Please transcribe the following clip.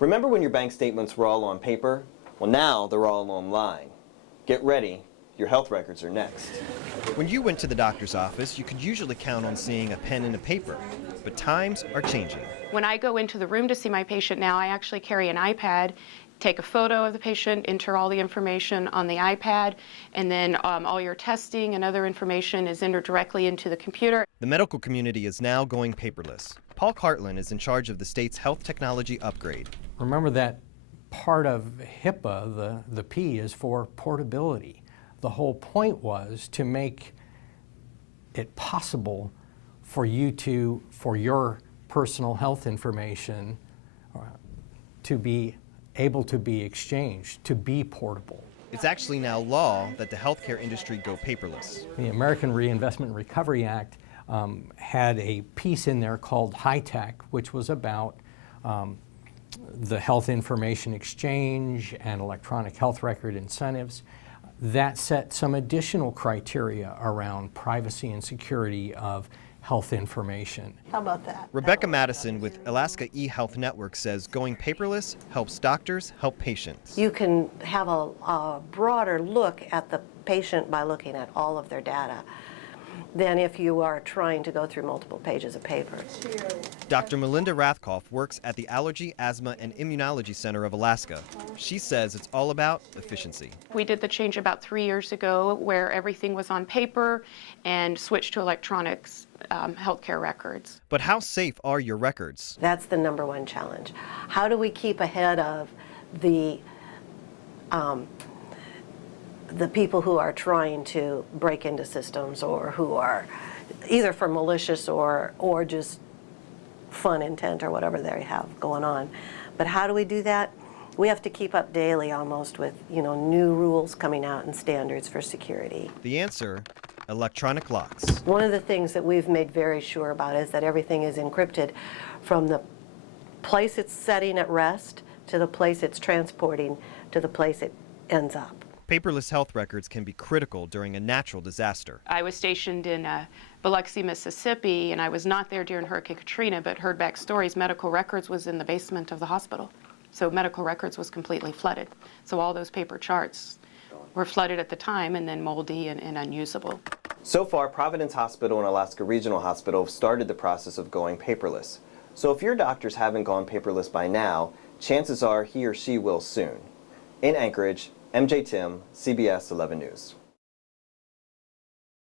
Remember when your bank statements were all on paper? Well, now they're all online. Get ready, your health records are next. When you went to the doctor's office, you could usually count on seeing a pen and a paper, but times are changing. When I go into the room to see my patient now, I actually carry an iPad, take a photo of the patient, enter all the information on the iPad, and then all your testing and other information is entered directly into the computer. The medical community is now going paperless. Paul Cartland is in charge of the state's health technology upgrade. Remember that part of HIPAA, the P, is for portability. The whole point was to make it possible for you to, for your personal health information to be able to be exchanged, to be portable. It's actually now law that the healthcare industry go paperless. The American Reinvestment and Recovery Act had a piece in there called High Tech, which was about the health information exchange and electronic health record incentives. That set some additional criteria around privacy and security of health information. How about that? Rebecca Madison with Alaska eHealth Network says going paperless helps doctors help patients. You can have a broader look at the patient by looking at all of their data than if you are trying to go through multiple pages of paper. Dr. Melinda Rathkoff works at the Allergy, Asthma, and Immunology Center of Alaska. She says it's all about efficiency. We did the change about 3 years ago where everything was on paper and switched to electronics healthcare records. But how safe are your records? That's the number one challenge. How do we keep ahead of the people who are trying to break into systems or who are either for malicious or just fun intent or whatever they have going on. But how do we do that? We have to keep up daily almost with, new rules coming out and standards for security. The answer, electronic locks. One of the things that we've made very sure about is that everything is encrypted from the place it's setting at rest to the place it's transporting to the place it ends up. Paperless health records can be critical during a natural disaster. I was stationed in Biloxi, Mississippi, and I was not there during Hurricane Katrina, but heard back stories. Medical records was in the basement of the hospital. So medical records was completely flooded. So all those paper charts were flooded at the time and then moldy and unusable. So far, Providence Hospital and Alaska Regional Hospital have started the process of going paperless. So if your doctors haven't gone paperless by now, chances are he or she will soon. In Anchorage, MJ Tim, CBS 11 News.